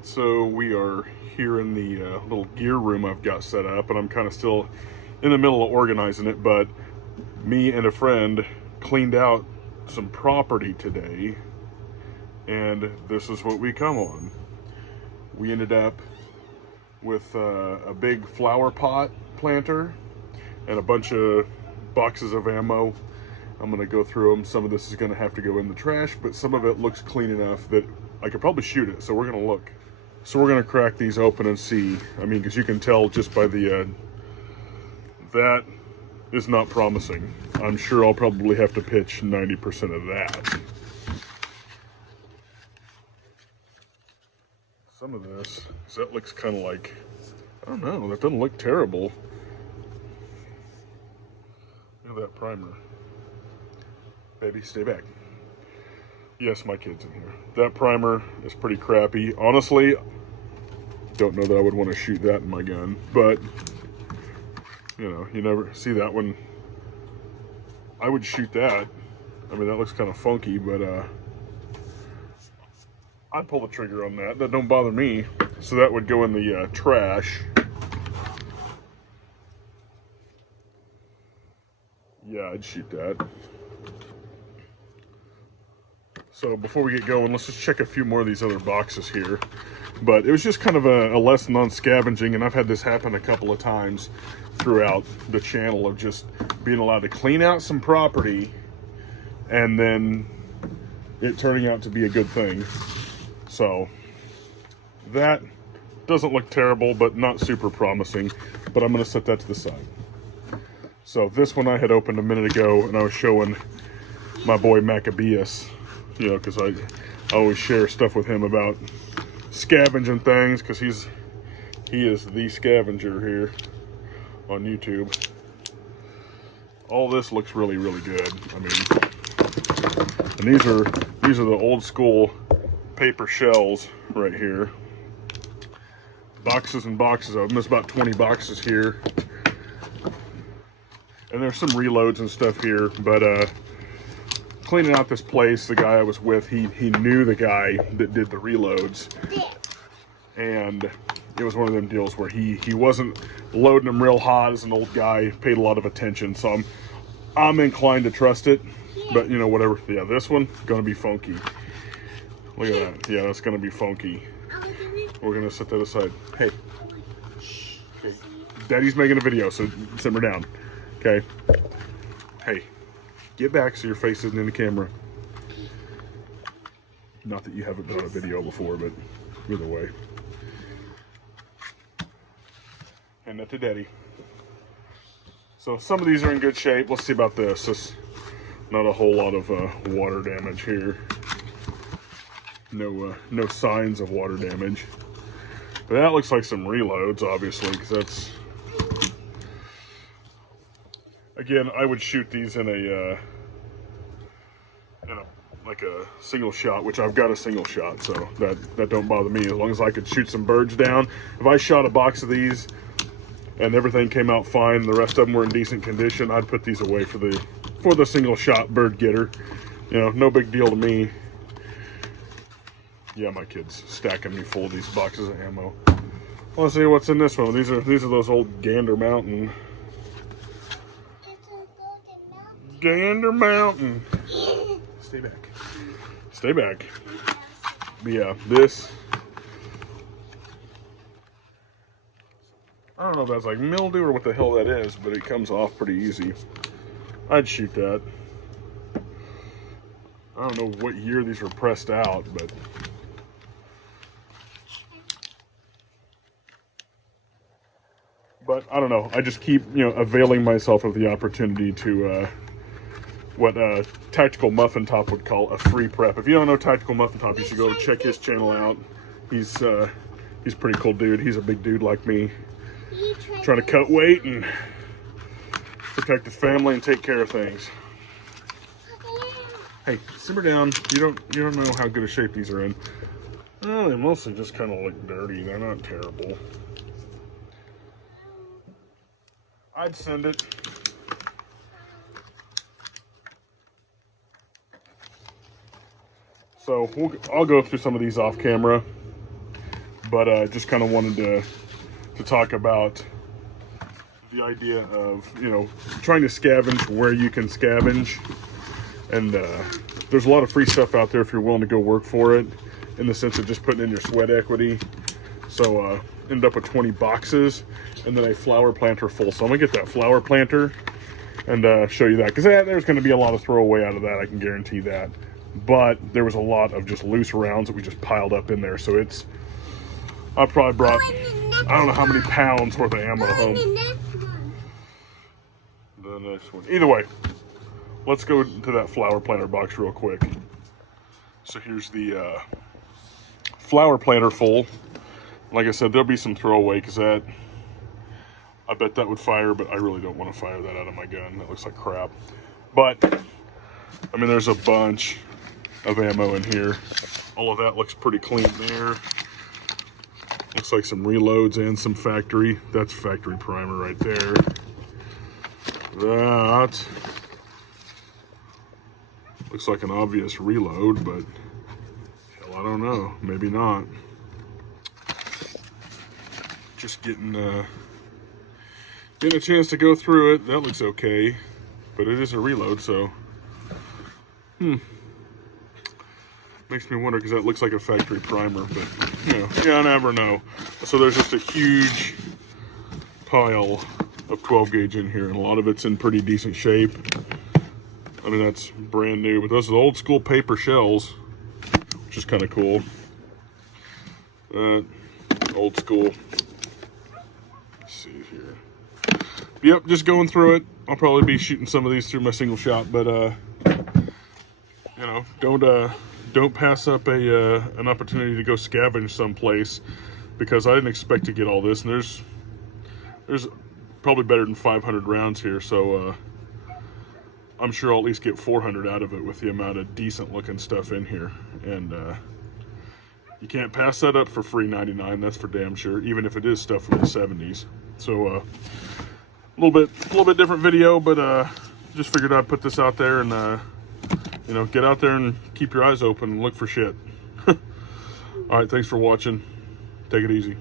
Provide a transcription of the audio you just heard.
Alright, so we are here in the little gear room I've got set up, and I'm kind of still in the middle of organizing it, but me and a friend cleaned out some property today, and this is what we come on. We ended up with a big flower pot planter and a bunch of boxes of ammo. I'm going to go through them. Some of this is going to have to go in the trash, but some of it looks clean enough that I could probably shoot it, so we're going to look. So we're going to crack these open and see. I mean, because you can tell just by the... that is not promising. I'm sure I'll probably have to pitch 90% of that. Some of this, that looks kind of like... I don't know, that doesn't look terrible. Look at that primer. Baby, stay back. Yes, my kid's in here. That primer is pretty crappy. Honestly, don't know that I would want to shoot that in my gun, but you know, you never see that one. I would shoot that. I mean, that looks kind of funky, but I'd pull the trigger on that. That don't bother me. So that would go in the trash. Yeah, I'd shoot that. So before we get going, let's just check a few more of these other boxes here. But it was just kind of a lesson on scavenging, and I've had this happen a couple of times throughout the channel of just being allowed to clean out some property and then it turning out to be a good thing. So that doesn't look terrible, but not super promising, but I'm going to set that to the side. So this one I had opened a minute ago, and I was showing my boy Maccabeus, you know, because I always share stuff with him about scavenging things, because he is the scavenger here on YouTube. All this looks really, really good. I mean, and these are the old school paper shells right here. Boxes and boxes of them. There's about 20 boxes here. And there's some reloads and stuff here, but cleaning out this place, the guy I was with, he knew the guy that did the reloads, and it was one of them deals where he wasn't loading them real hot as an old guy, paid a lot of attention, so I'm inclined to trust it, but you know, whatever. Yeah, this one, gonna be funky. Look at that. Yeah, that's gonna be funky. We're gonna set that aside. Hey. Okay. Daddy's making a video, so simmer down. Okay. Hey. Get back so your face isn't in the camera. Not that you haven't been on a video before, but either way. Hand that to Daddy. So some of these are in good shape. Let's see about this. There's not a whole lot of water damage here. No signs of water damage. But that looks like some reloads, obviously, because that's... Again, I would shoot these in a like a single shot, which I've got a single shot, so that don't bother me as long as I could shoot some birds down. If I shot a box of these and everything came out fine, the rest of them were in decent condition, I'd put these away for the single shot bird getter. You know, no big deal to me. Yeah, my kid's stacking me full of these boxes of ammo. Let's see what's in this one. These are those old Gander Mountain. Gander Mountain. Stay back. Stay back. But yeah, this. I don't know if that's like mildew or what the hell that is, but it comes off pretty easy. I'd shoot that. I don't know what year these were pressed out, but. But I don't know. I just keep, you know, availing myself of the opportunity to. What Tactical Muffin Top would call a free prep. If you don't know Tactical Muffin Top, you should go check his channel out. He's a pretty cool dude. He's a big dude like me, trying to cut weight and protect his family and take care of things. Hey, simmer down. You don't know how good a shape these are in. Oh, they mostly just kind of look dirty. They're not terrible. I'd send it. So I'll go through some of these off camera. But just kind of wanted to talk about the idea of, you know, trying to scavenge where you can scavenge. And there's a lot of free stuff out there if you're willing to go work for it, in the sense of just putting in your sweat equity. So end up with 20 boxes and then a flower planter full. So I'm gonna get that flower planter and show you that, because there's going to be a lot of throwaway out of that, I can guarantee that. But there was a lot of just loose rounds that we just piled up in there, so it's, I probably brought, I don't know how many pounds worth of ammo home. The next one. Either way, let's go to that flower planter box real quick. So here's the flower planter full. Like I said, there'll be some throwaway, because that, I bet that would fire, but I really don't want to fire that out of my gun. That looks like crap. But, I mean, there's a bunch of ammo in here. All of that looks pretty clean there. Looks like some reloads and some factory. That's factory primer right there. That looks like an obvious reload, but hell, I don't know. Maybe not. Just getting a chance to go through it. That looks okay, but it is a reload, so makes me wonder, because that looks like a factory primer, but you know, yeah, I never know. So there's just a huge pile of 12 gauge in here, and a lot of it's in pretty decent shape. I mean, that's brand new, but those are the old school paper shells, which is kind of cool. Old school. Let's see here. Yep, just going through it. I'll probably be shooting some of these through my single shot, but you know, don't pass up an opportunity to go scavenge someplace, because I didn't expect to get all this, and there's probably better than 500 rounds here, so I'm sure I'll at least get 400 out of it with the amount of decent looking stuff in here. And you can't pass that up for free 99, that's for damn sure, even if it is stuff from the 70s. So a little bit different video, but just figured I'd put this out there and you know, get out there and keep your eyes open and look for shit. All right, thanks for watching. Take it easy.